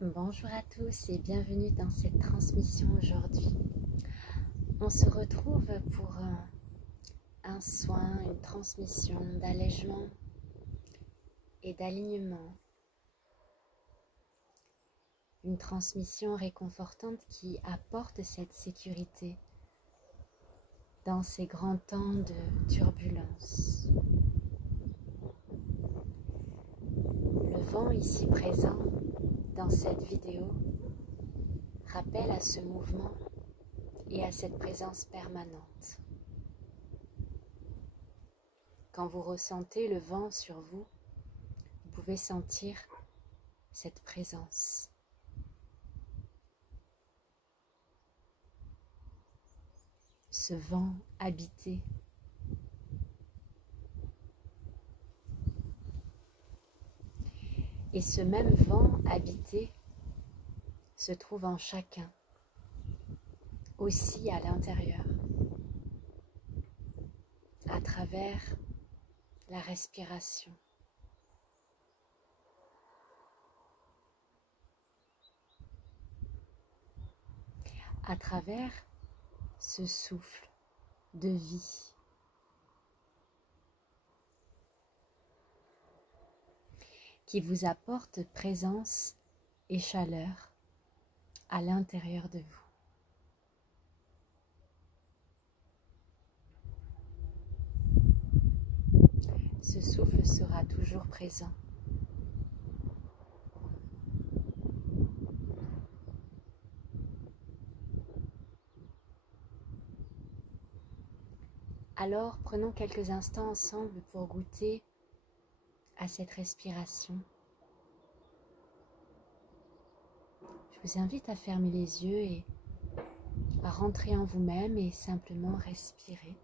Bonjour à tous et bienvenue dans cette transmission aujourd'hui. On se retrouve pour un soin, une transmission d'allègement et d'alignement. Une transmission réconfortante qui apporte cette sécurité dans ces grands temps de turbulence. Le vent ici présent dans cette vidéo rappelle à ce mouvement et à cette présence permanente. Quand vous ressentez le vent sur vous, vous pouvez sentir cette présence. Ce vent habité. Et ce même vent habité se trouve en chacun, aussi à l'intérieur, à travers la respiration. À travers ce souffle de vie. Qui vous apporte présence et chaleur à l'intérieur de vous. Ce souffle sera toujours présent. Alors, prenons quelques instants ensemble pour goûter à cette respiration. Je vous invite à fermer les yeux et à rentrer en vous-même et simplement respirer.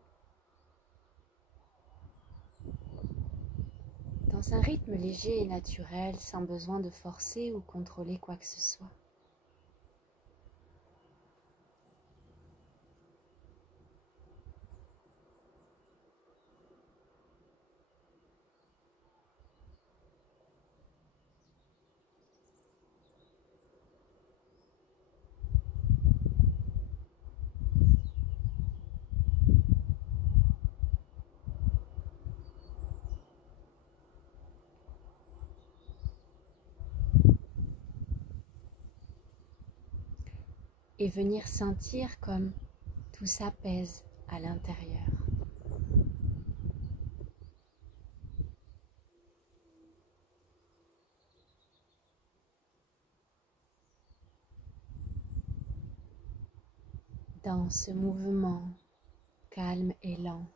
Dans un rythme léger et naturel, sans besoin de forcer ou contrôler quoi que ce soit. Et venir sentir comme tout s'apaise à l'intérieur. Dans ce mouvement calme et lent.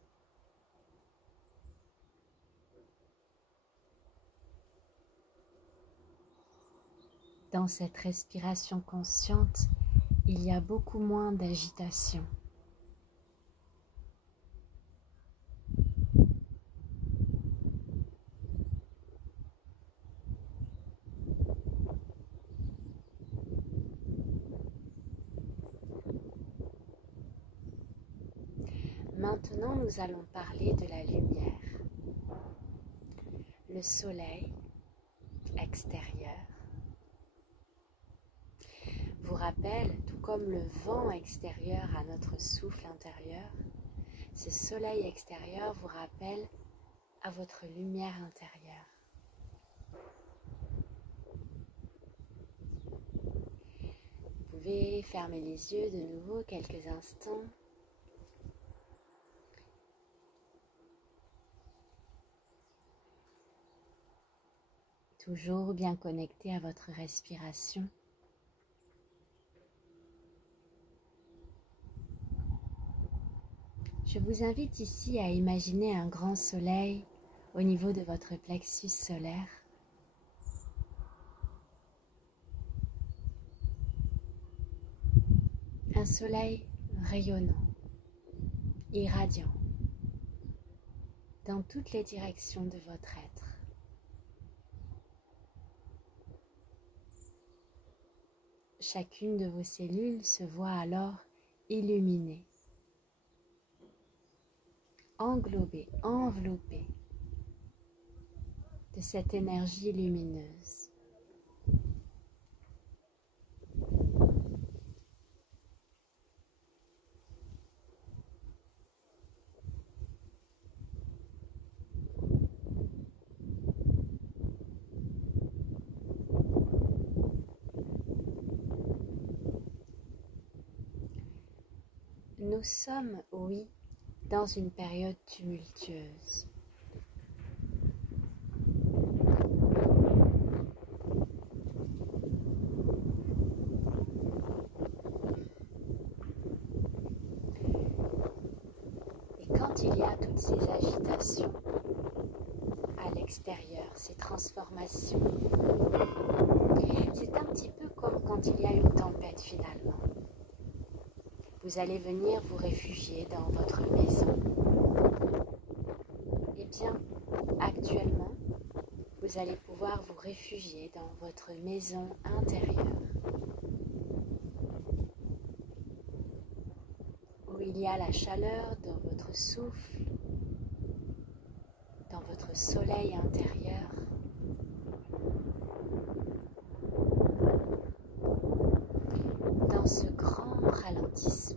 Dans cette respiration consciente, il y a beaucoup moins d'agitation. Maintenant, nous allons parler de la lumière. Le soleil extérieur vous rappelle, tout comme le vent extérieur à notre souffle intérieur, ce soleil extérieur vous rappelle à votre lumière intérieure. Vous pouvez fermer les yeux de nouveau quelques instants. Toujours bien connecté à votre respiration. Je vous invite ici à imaginer un grand soleil au niveau de votre plexus solaire. Un soleil rayonnant, irradiant, dans toutes les directions de votre être. Chacune de vos cellules se voit alors illuminée, englobée, enveloppée de cette énergie lumineuse. nous sommes, oui, dans une période tumultueuse. Et quand il y a toutes ces agitations à l'extérieur, ces transformations, c'est un petit peu comme quand il y a une tempête finalement. Vous allez venir vous réfugier dans votre maison. Eh bien, actuellement, vous allez pouvoir vous réfugier dans votre maison intérieure, où il y a la chaleur dans votre souffle, dans votre soleil intérieur. Dans ce grand ralentissement.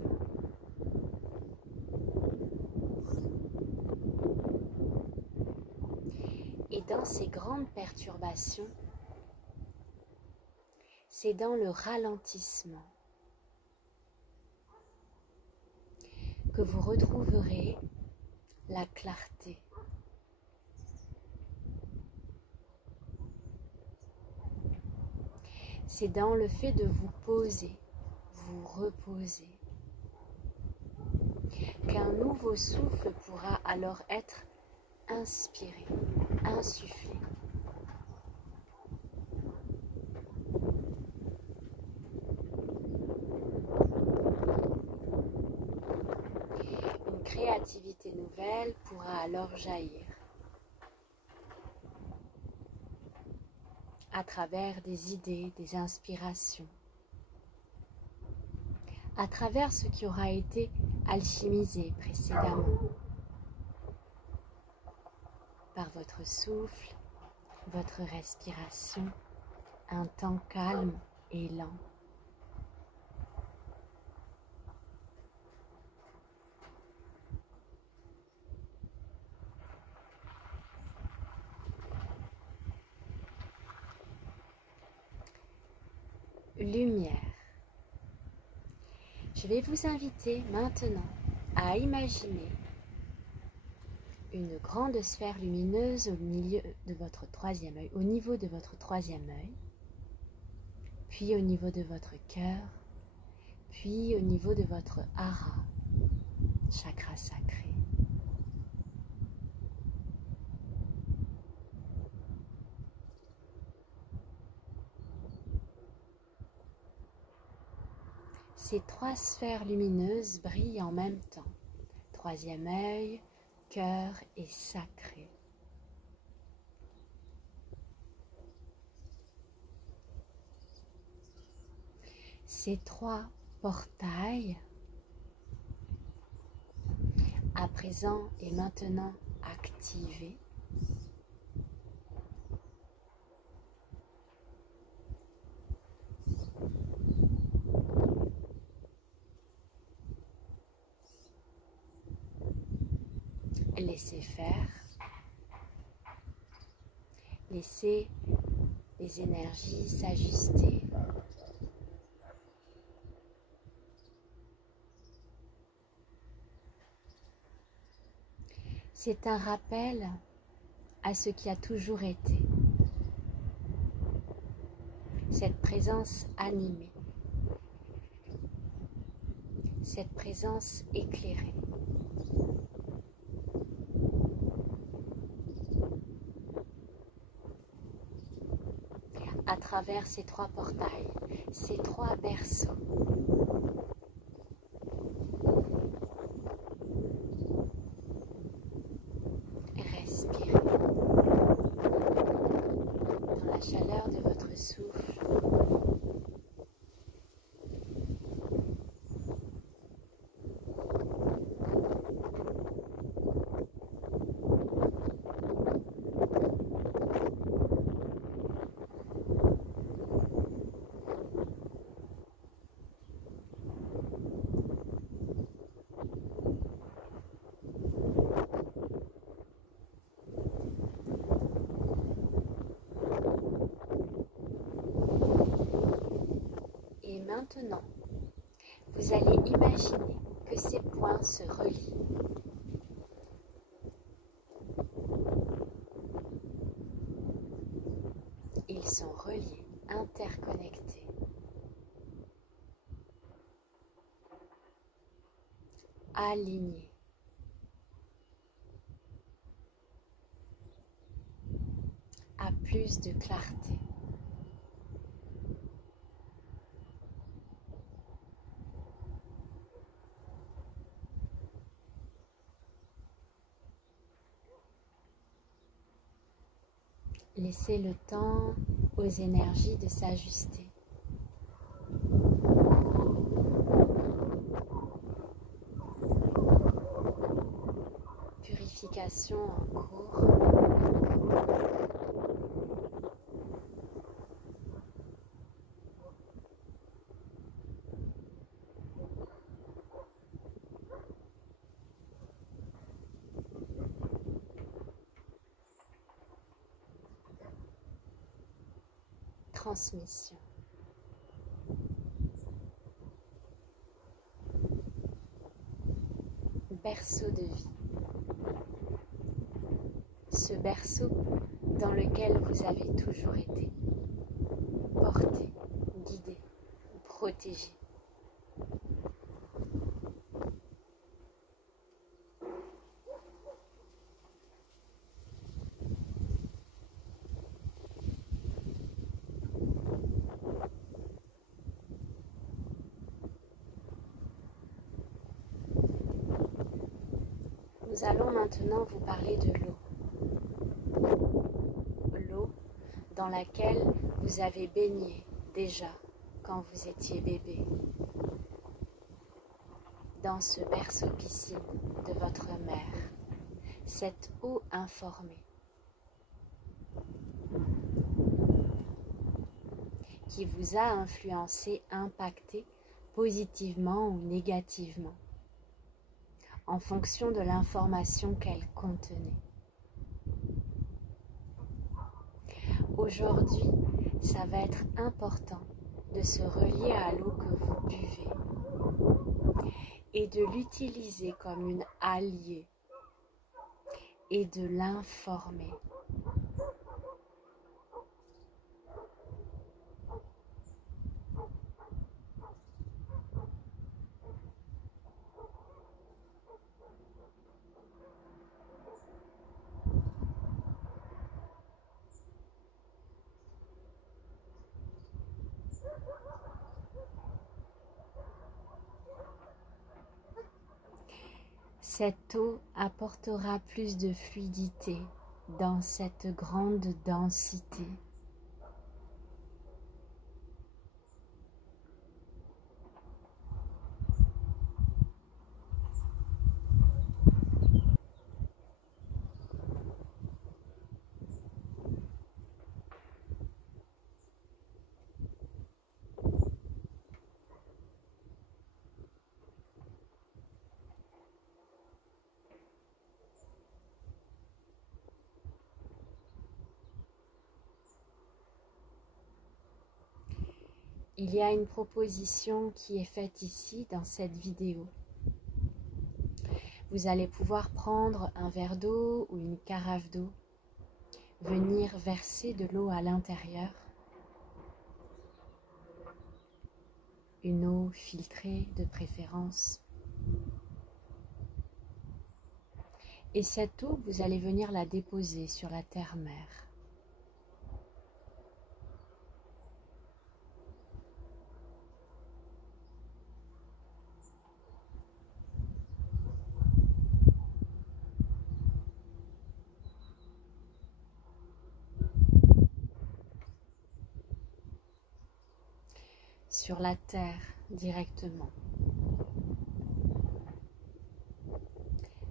Et dans ces grandes perturbations, c'est dans le ralentissement que vous retrouverez la clarté. C'est dans le fait de vous poser, vous reposer, qu'un nouveau souffle pourra alors être inspiré, insufflé. Une créativité nouvelle pourra alors jaillir à travers des idées, des inspirations, à travers ce qui aura été alchimisé précédemment par votre souffle, votre respiration, un temps calme et lent. Lumière. Je vais vous inviter maintenant à imaginer une grande sphère lumineuse au milieu de votre troisième œil, au niveau de votre troisième œil, puis au niveau de votre cœur, puis au niveau de votre hara, chakra sacré. Ces trois sphères lumineuses brillent en même temps. Troisième œil, cœur et sacré. Ces trois portails, à présent et maintenant activés, laissez faire, laissez les énergies s'ajuster. C'est un rappel à ce qui a toujours été, cette présence animée, cette présence éclairée. À travers ces trois portails, ces trois berceaux. Respirez dans la chaleur de votre souffle. Maintenant, vous allez imaginer que ces points se relient. Ils sont reliés, interconnectés. Alignés. À plus de clarté. Laissez le temps aux énergies de s'ajuster. Purification en cours. Transmission. Berceau de vie. Ce berceau dans lequel vous avez toujours été. Porté, guidé, protégé. Nous allons maintenant vous parler de l'eau. L'eau dans laquelle vous avez baigné déjà quand vous étiez bébé. Dans ce berceau piscine de votre mère. Cette eau informée qui vous a influencé, impacté positivement ou négativement en fonction de l'information qu'elle contenait. Aujourd'hui, ça va être important de se relier à l'eau que vous buvez et de l'utiliser comme une alliée et de l'informer. Cette eau apportera plus de fluidité dans cette grande densité. Il y a une proposition qui est faite ici dans cette vidéo. Vous allez pouvoir prendre un verre d'eau ou une carafe d'eau, venir verser de l'eau à l'intérieur. Une eau filtrée de préférence. Et cette eau, vous allez venir la déposer sur la terre-mère. Sur la terre directement.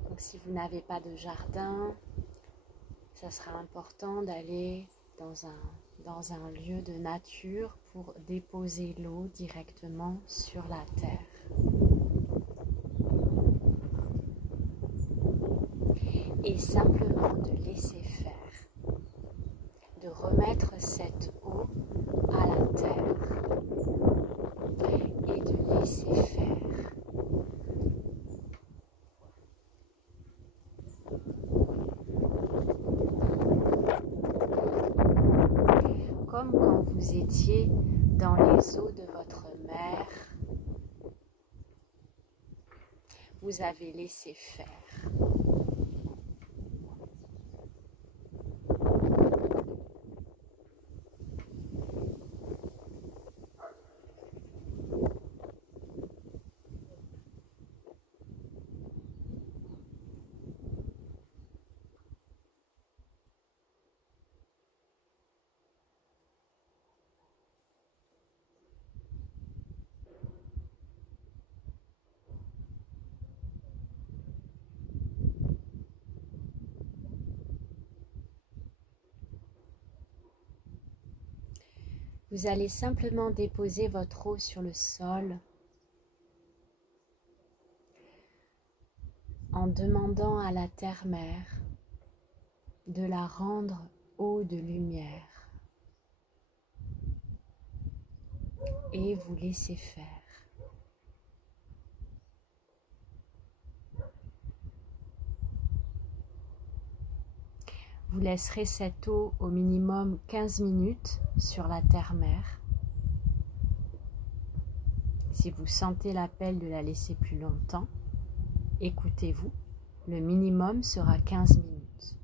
Donc si vous n'avez pas de jardin, ça sera important d'aller dans un lieu de nature pour déposer l'eau directement sur la terre. Et simplement de laisser faire, de remettre cette eau à la terre et de laisser faire. comme quand vous étiez dans les eaux de votre mer. Vous avez laissé faire. Vous allez simplement déposer votre eau sur le sol en demandant à la terre-mère de la rendre eau de lumière et vous laissez faire. Vous laisserez cette eau au minimum 15 minutes sur la terre-mère. Si vous sentez l'appel de la laisser plus longtemps, écoutez-vous, le minimum sera 15 minutes.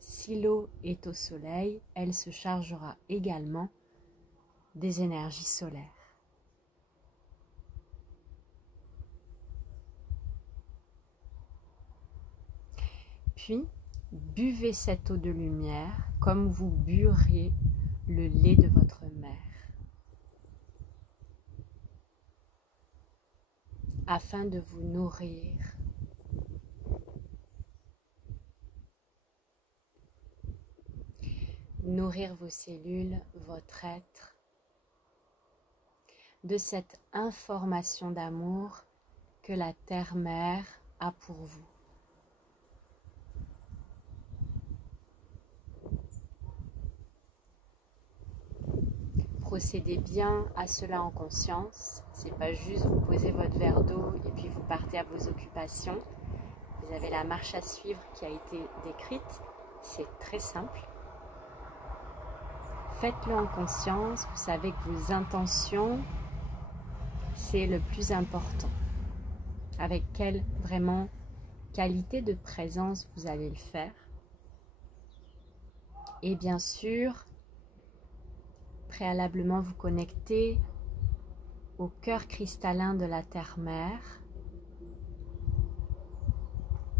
Si l'eau est au soleil, elle se chargera également des énergies solaires. Puis, buvez cette eau de lumière comme vous buvriez le lait de votre mère, afin de vous nourrir. Nourrir vos cellules, votre être, de cette information d'amour que la Terre-Mère a pour vous. Procédez bien à cela en conscience. C'est pas juste vous posez votre verre d'eau et puis vous partez à vos occupations. Vous avez la marche à suivre qui a été décrite. C'est très simple. Faites-le en conscience. Vous savez que vos intentions, c'est le plus important. Avec quelle vraiment qualité de présence vous allez le faire. Et bien sûr, préalablement vous connecter au cœur cristallin de la Terre-Mère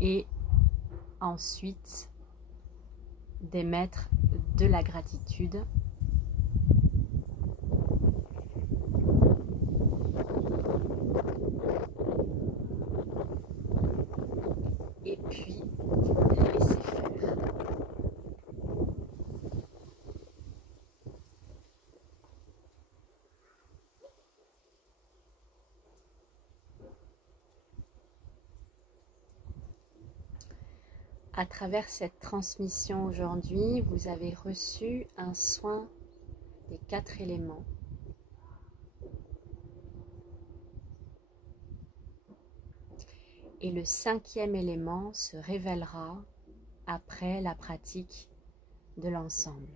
et ensuite d'émettre de la gratitude et puis laisser faire. À travers cette transmission aujourd'hui, vous avez reçu un soin des 4 éléments. Et le 5e élément se révélera après la pratique de l'ensemble.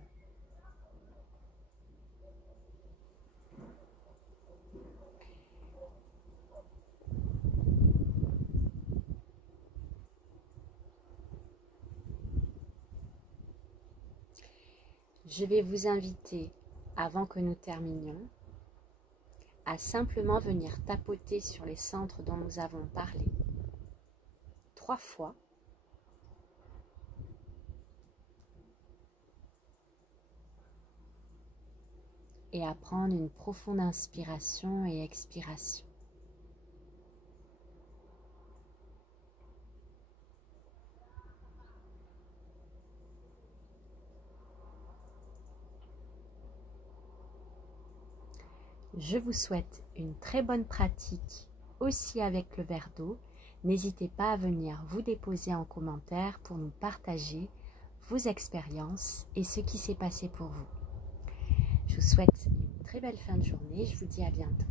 Je vais vous inviter, avant que nous terminions, à simplement venir tapoter sur les centres dont nous avons parlé 3 fois. Et à prendre une profonde inspiration et expiration. Je vous souhaite une très bonne pratique aussi avec le verre d'eau. N'hésitez pas à venir vous déposer en commentaire pour nous partager vos expériences et ce qui s'est passé pour vous. Je vous souhaite une très belle fin de journée. Je vous dis à bientôt.